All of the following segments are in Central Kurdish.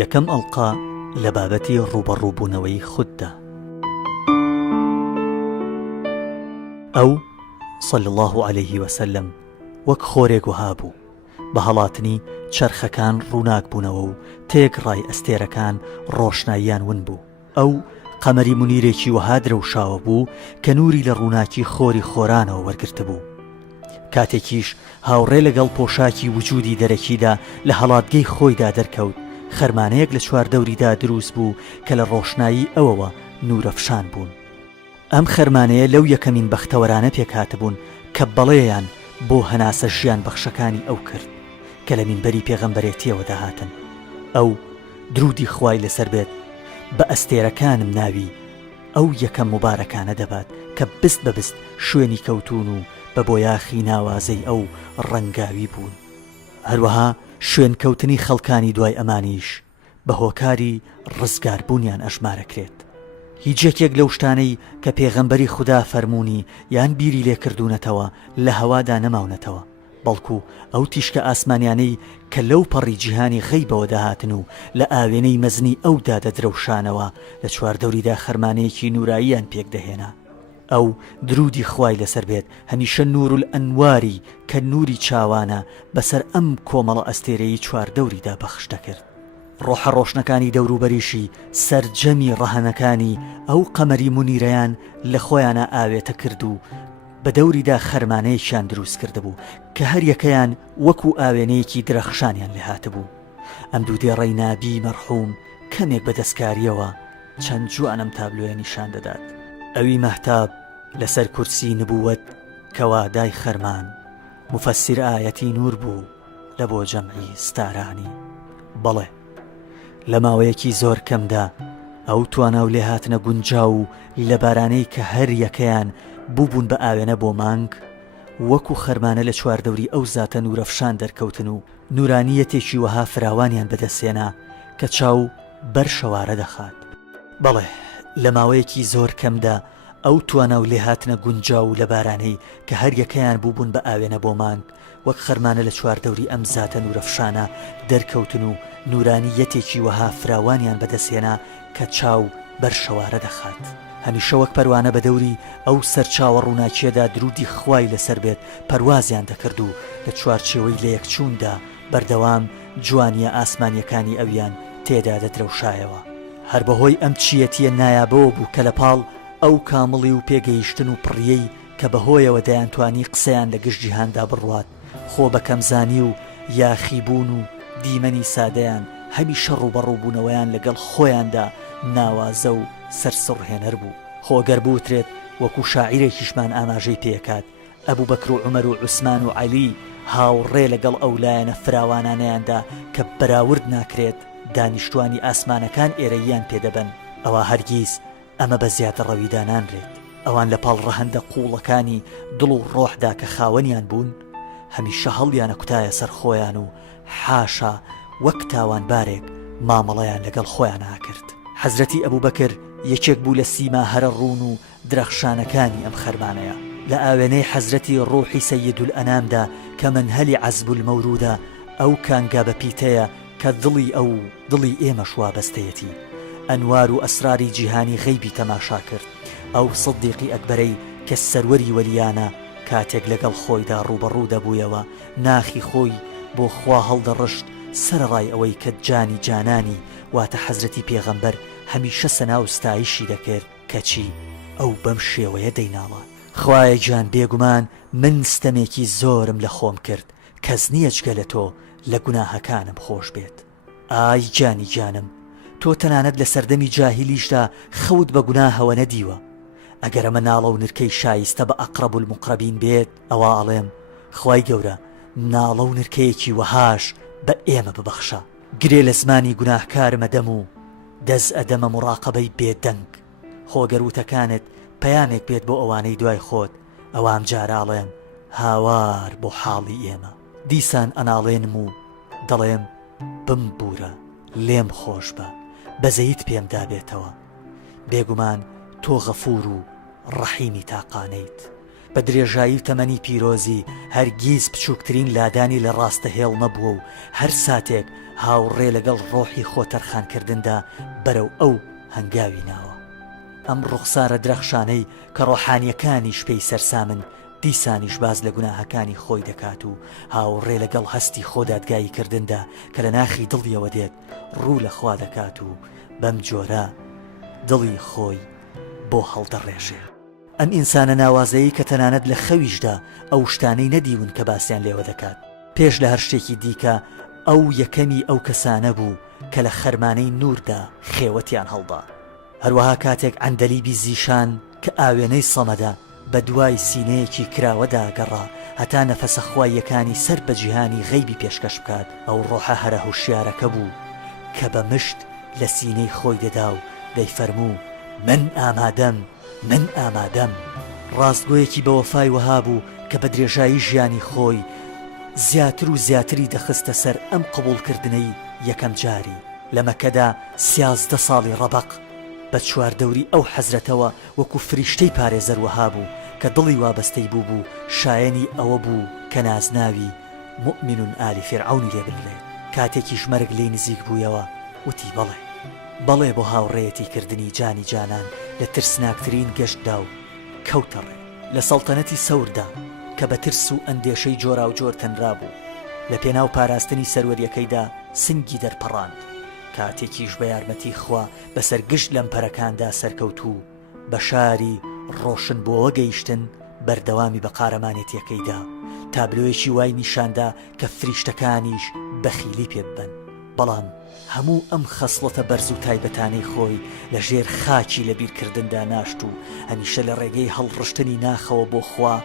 یەکەم ئەڵقا لە بابەتی ڕوبەڕووبوونەوەی خوددا. ئەو صلی الله عليه وسلم وەک خۆرێک وها بوو، بە هەڵاتنی چەرخەکان ڕووناک بوونەوە و تێکڕای ئەستێرەکان ڕۆشناییان ون بوو. ئەو قەمەری منیرێکی وەها درەوشاوە بوو کە نووری لە ڕووناکی خۆری خۆرانەوە وەرگرت بوو. کاتێکیش هاوڕێ لەگەڵ پۆشاکی وجودی دەرەکیدا لە هەڵاتگەی خۆیدا دەرکەوت، خەرمانەیەک لە چواردەوریدا دروست بوو کە لە ڕۆشنایی ئەوەوە نورەفشان بوون. ئەم خەرمانەیە لەو یەکەمین بەختەوەرانە پێکهاتبوون کە بەڵێیان بۆ هەناسە ژیان بەخشەکانی ئەو کرد کە لە مینبەری پێغەمبەرێتیەوە داهاتن. ئەو درودی خوای لەسەر بێت بە ئەستێرەکانم ناوی ئەو یەکەم مبارەکانە دەبات کە بست بەبست شوێنی کەوتون و بە بۆیاخی ناوازەی ئەو ڕەنگاوی بوون. هەروەها شوێن کەوتنی خەڵکانی دوای ئەمانیش بە هۆکاری ڕزگاربوونیان ئەژمارەکرێت. هیچ یەکێک لەو شتانەی کە پێغەمبەری خوددا فەرموونی یان بیری لێکردوونەتەوە لە هەوادا نەماونەتەوە، بەڵکو ئەو تیشکە ئاسمانیانەی کە لەو پەڕی جیهانی غەیبەوە داهاتن و لە ئاوێنەی مەزنی ئەودا دەدرەوشانەوە لە چواردەوریدا خەرمانەیەکی نوراییان پێک دەهێنا. ئەو درودی خوای لەسەر بێت هەمیشە نورول ئەنواری کە نوری چاوانە بەسەر ئەم کۆمەڵە ئەستێرەی چواردەوریدا بەخش دەکرد. ڕۆحە ڕۆشنەکانی دەوروبەریشی سەرجەمی ڕەهەنەکانی ئەو قەمەری منیرەیان لە خۆیانە ئاوێتە کرد و بە دەوریدا خەرمانەیەکیان دروست کرده بوو کە هەر یەکەیان وەکو ئاوێنەیەکی درەخشانیان لێ هاتبوو. ئەم دوو دێڕەی نابی مەرحوم کەمێک بە دەستکاریەوە چەند جوانم تابلۆیە نیشان دەدات. ئەوی مەهتاب لەسەر کورسی نبووەت کەوا دای خەرمان مفەسیر ئایەتی نور بوو لە بۆ جەمعی ستارانی. بەڵێ لە ماوەیەکی زۆر کەمدا ئەو توانە و لێ هاتنە گونجاو و لە بارانەی کە هەر یەکەیان بووبوون بە ئاوێنە بۆ مانگ وەکو خەرمانە لە چواردەوری ئەو زاتە نورەفشان دەرکەوتن و نورانیەتێکی وەها فراوانیان بەدەستێنا کە چاو بەر شەوارە دەخات. بەڵێ لە ماوەیەکی زۆر کەمدا ئەو توانە و لێ هاتنە گونجاو و لە بارانەی کە هەر یەکەیان بووبوون بە ئاوێنە بۆ مانگ وەک خەرمانە لە چواردەوری ئەم زاتە نورەفشانە دەرکەوتن و نورانیەتێکی وەها فراوانیان بەدەستێنا کە چاو بەر شەوارە دەخات. هەمیشە وەک پەروانە بە دەوری ئەو سەرچاوە ڕووناکیەدا درودی خوای لەسەر بێت پەروازیان دەکرد و لە چوارچێوەی لە یەکچووندا بەردەوام جوانیە ئاسمانیەکانی ئەویان تێدا دەدرەوشایەوە. هەر بەهۆی ئەم چیەتیە نایابەوە بوو کە لە پاڵ ئەو کامڵی و پێگەیشتن و پڕیەی کە بەهۆیەوە دەیانتوانی قسەیان لە گشت جیهاندا بڕوات، خۆ بە کەمزانی و یاخیبوون و دیمەنی سادەیان هەمیشە ڕوبەڕووبوونەوەیان لەگەڵ خۆیاندا ناوازە و سەرسڕهێنەر بوو. خۆگەر بوترێت وەکو شاعیرێکیشمان ئاماژەی پێکات، ئەبوو بەکر و عومەر و عوسمان و عەلی هاوڕێ لەگەڵ ئەو لایەنە فراوانانەیاندا کە بەراورد ناکرێت دانیشتوانی ئاسمانەکان ئێرەییان پێدەبن. ئەوە هەرگیز ئەمە بە زیاتر ڕەویدا نانرێت. ئەوان لە پاڵ ڕەهەندە قوڵەکانی دڵ و ڕۆحدا کە خاوەنیان بوون هەمیشە هەڵیانە کوتایە سەر خۆیان و حاشا وەک تاوانبارێک مامەڵەیان لەگەڵ خۆیان ناکرد. حەزرەتی ئەبوبەکر یەکێک بوو لە سیما هەرە ڕوون و درەخشانەکانی ئەم خەرمانەیە. لە ئاوێنەی حەزرەتی ڕۆحی سەیدول ئەنامدا کە منهەلی عەزبول مەورودە ئەو کانگا بە پیتەیە کە دڵی ئێمەش وابەستەیەتی. ئەنوار و ئەسراری جیهانی غەیبی تەماشا کرد. ئەو سەدیقی ئەکبەرەی کە سەروەری وەلیانە کاتێک لەگەڵ خۆیدا ڕوبەڕوو دەبوویەوە ناخی خۆی بۆ خوا هەڵدەڕشت سەرڕای ئەوەی کە جانی جانانی واتە حەزرەتی پێغەمبەر هەمیشە سەنا و ستایشی دەکرد کەچی ئەو بەم شێوەیە دەیناڵە. خوایە گیان بێگومان من ستەمێکی زۆرم لە خۆم کرد، کەس نییە جگە لە تۆ لە گوناهەکانم خۆش بێت. ئای گیانی گیانم، تۆ تەنانەت لە سەردەمی جاهیلیشدا خەوت بە گوناهەوە نەدیوە. ئەگەر ئەمە ناڵە و نرکەی شایستە بە ئەقرەب المقرەبین بێت ئەوە ئەڵێم خوای گەورە ناڵە و نرکەیەکی وەهاش بە ئێمە ببەخشە. گرێ لە زمانی گوناهکارمە دەم و دەز ئەدەمە مڕاقەبەی بێدەنگ. خۆگەروتەکانت پەیامێک بێت بۆ ئەوانەی دوای خۆت، ئەوام جاراڵێن هاوار بۆ حاڵی ئێمە. دیسان ئەناڵێنم و دەڵێم بمبورە لێم خۆش بە بەزەیت پێم دابێتەوە. بێگومان تۆ غەفور و ڕەحیمی تاقانەیت. بە درێژایی و تەمەنی پیرۆزی هەرگیز بچووکترین لادانی لە ڕاستە هێڵ نەبووە و هەر ساتێک هاوڕێ لەگەڵ ڕۆحی خۆتەرخانکردندا بەرەو ئەو هەنگاوی ناوە. ئەم ڕوخسارە درەخشانەی کە ڕۆحانیەکانیش پێی سەرسامن دیسانیش باز لە گوناهەکانی خۆی دەکات و هاوڕێ لەگەڵ هەستی خۆدادگایی کردندا کە لە ناخی دڵیەوە دێت ڕوو لە خوا دەکات و بەم جۆرە دڵی خۆی بۆ هەڵدەڕێژێ. ئەم ئینسانە ناوازەیی کە تەنانەت لە خەویشدا ئەو شتانەی نەدیون کە باسییان لێوە دەکات پێش لە هەر شتێکی دیکە ئەو یەکەمی ئەو کەسانە بوو کە لە خەرمانەی نوردا خێوەتیان هەڵدا. هەروەها کاتێک عەندەلیبی زیشان کە ئاوێنەی سەمەدا بە دوای سینەیەکی کراوەدا گەڕا هەتا نەفەسە خواییەکانی سەر بە جیهانی غەیبی پێشکەش بکات ئەو ڕۆحە هەرە هوشیارەکە بوو کە بە مشت لە سینەی خۆی دەدا و دەیفەرموو من ئامادەم من ئامادەم. ڕاستگۆیەکی بە وەفای وەها بوو کە بە درێژایی ژیانی خۆی زیاتر و زیاتری دەخستە سەر ئەم قبولکردنەی یەکەم جاری. لە مەکەدا 13 ساڵی ڕەبەق بە چواردەوری ئەو حەزرەتەوە وەکو فریشتەی پارێزەر وەها بوو کە دڵی وابەستەی بوو شایەنی ئەوە بوو کە نازناوی مؤمن ئالی فیرعونی لێ بنرێت. کاتێکیش مەرگ لێی نزیک بوویەوە وتی بەڵێ بەڵێ بۆ هاوڕێیەتی کردنی جانی جانان لە ترسناکترین گەشتدا و کەوتەڕێ لە سەڵتەنەتی سەوردا کە بە ترس و ئەندێشەی جۆرا و جۆر تەنرا بوو لە پێناو پاراستنی سەروەریەکەیدا سنگی دەرپەڕاند. کاتێکیش بە یارمەتی خوا بەسەر گشت لەم پەرەکاندا سەرکەوتوو بە شاری ڕۆشن بۆەوە گەیشتن بەردەوامی بە قارەمانێتیەکەیدا تابلۆیەکی وای نیشاندا کە فریشتەکانیش بەخیلی پێ ببن. بەڵام هەموو ئەم خەسڵەتە بەرز و تایبەتانەی خۆی لە ژێر خاکی لە بیرکردندا ناشت و هەمیشە لە ڕێگەی هەڵڕشتنی ناخەوە بۆ خوا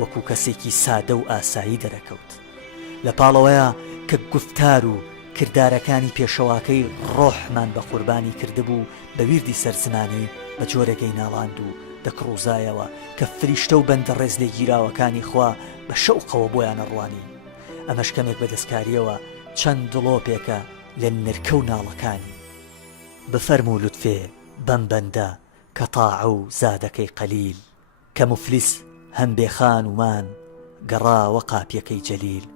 وەکو کەسێکی سادە و ئاسایی دەرەکەوت. لە پاڵەوەیە کە گفتار و کردارەکانی پێشەواکەی ڕۆحمان بە قوربانی کردبوو بە ویردی سەرزمانی بە جۆرەگەی ناڵاند و دەکڕوزایەوە کە فریشتە و بەندە ڕێز لێ گیراوەکانی خوا بە شەوقەوە بۆیان ڕوانی. ئەمەش کەمێک بە دەستکاریەوە چەند دڵۆپێکە لە نرکە و ناڵەکانی. بفەرموو لوتفێ بەم بەندە کە تاعە و زادەکەی قەلیل کە مفلیس هەم بێخان ومان گەڕاوە قاپیەکەی جەلیل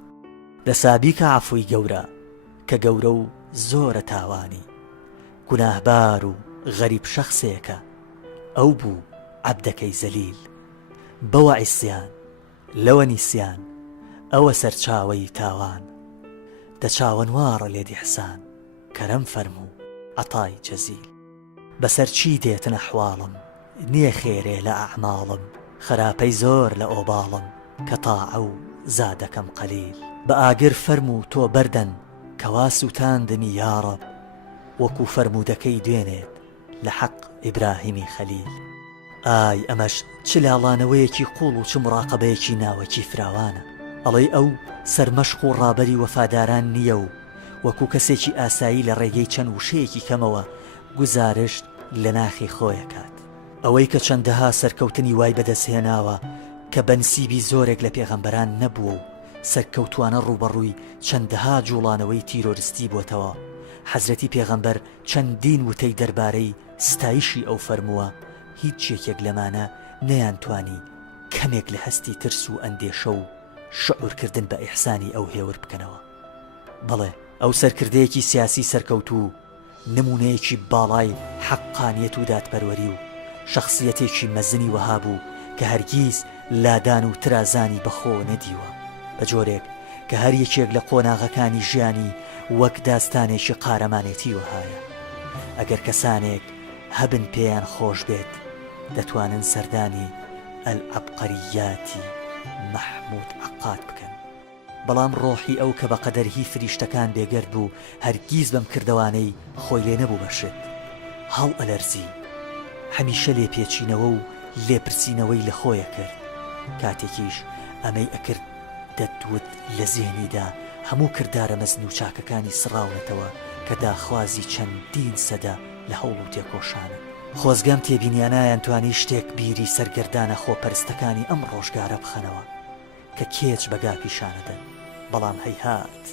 لە سابی کە عەفوی گەورە کە گەورە و زۆرە تاوانی گوناهبار و غەریب شەخسێکە ئەو بوو عەبدەکەی زەلیل. بەوە عیسیان لەوە نیسیان ئەوە سەرچاوەی تاوان دە چاوەنوارە لێدی حسان کەرەم فەرموو عەتای جەزیل. بەسەر چی دێتن ئەحواڵم نییە خێرێ لە ئەعماڵم خراپەی زۆر لە ئۆباڵم کە تاعە و زادەکەم قەلیل. بە ئاگر فەرموو تۆ بەردەن کەوا سووتاندمی یاڕەب وەکو فەرموودەکەی دوێنێت لە حەق ئیبراهیمی خەلیل. ئای ئەمەش چ لاڵانەوەیەکی قوڵ و چ مڕاقەبەیەکی ناوەکی فراوانە. ئەڵێ ئەو سەرمەشق و ڕابەری وەفاداران نییە و وەکو کەسێکی ئاسایی لە ڕێگەی چەند وشەیەکی کەمەوە گوزارشت لە ناخی خۆیەکات. ئەوەی کە چەندەها سەرکەوتنی وای بەدەستهێناوە کە بەنسیبی زۆرێک لە پێغەمبەران نەبووە و سەرکەوتوانە ڕوبەڕووی چەندەها جوڵانەوەی تیرۆریستی بووتەوە. حەزرەتی پێغەمبەر چەندین وتەی دەربارەی ستایشی ئەو فەرمووە هیچ یەکێک لەمانە نەیانتوانی کەمێک لە هەستی ترس و ئەندێشە و شعورکردن بە ئیحسانی ئەو هێور بکەنەوە. بەڵێ ئەو سەرکردەیەکی سیاسی سەرکەوتوو نمونەیەکی باڵای حەقانیەت و دادپەروەری و شەخسیەتێکی مەزنی وەها بوو کە هەرگیز لادان و ترازانی بەخۆ نەدیوە بە جۆرێک کە هەر یەکێک لە قۆناغەکانی ژیانی وەک داستانێکی قارەمانێتی وهایە. ئەگەر کەسانێک هەبن پێیان خۆش بێت دەتوانن سەردانی ئەلعەبقەریاتی مەحموود عەقاد بکەن. بەڵام ڕۆحی ئەو کە بە قەدەرهی فریشتەکان بێگەرد بوو هەرگیز بەم کردەوانەی خۆی لێ نەبوو بەشت. هەڵ ئەلەرزی هەمیشە لێپێچینەوە و لێپرسینەوەی لە خۆیە کرد. کاتێکیش ئەمەی ئەکرد دەتوت لە زێنیدا هەموو کردارە مەزن و چاکەکانی سڕاونەتەوە کە داخوازی چەندین سەدا لە هەوڵ و تێکۆشانە. خۆزگەم تێبینیانایان توانی شتێک بیری سەرگەردانە خۆپەرستەکانی ئەم ڕۆژگارە بخەنەوە کە کێچ بەگا پیشانەدەن. بەڵام هەیهات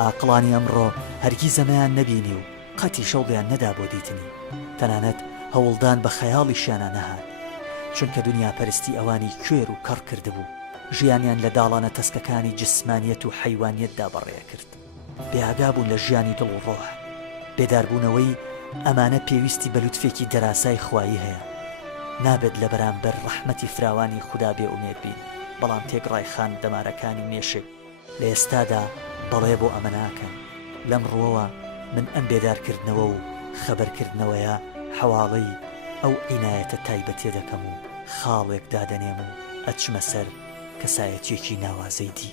ئاقڵانی ئەمڕۆ هەرگیز ئەمەیان نەبینی و قەتی شەوڵیان نەدا بۆ دیتنی. تەنانەت هەوڵدان بە خەیاڵیشیانە نەهات چونکە دنیا پەرستی ئەوانی کوێر و کەڕ کردبوو، ژیانیان لە داڵانە تەسکەکانی جسمانیەت و حەیوانیەتدا بەڕێ کرد. بێئاگا بوون لە ژیانی دڵ و ڕۆح. بێداربوونەوەی ئەمانە پێویستی بە لوتفێکی دەراسای خوایی هەیە. نابێت لە بەرامبەر ڕەحمەتی فراوانی خوددا بێ ئومێد بین، بەڵام تێکڕای خان دەمارەکانی مێشک لە ئێستادا بەڵێ بۆ ئەمە ناکەن. لەم ڕووەوە من ئەم بێدارکردنەوە و خەبەرکردنەوەیە حەواڵەی ئەو عینایەتە تایبەتێ دەکەم و خاڵێک دادەنێم و ئەچمە سەر کەسایەتیەکی ناوازەی دی.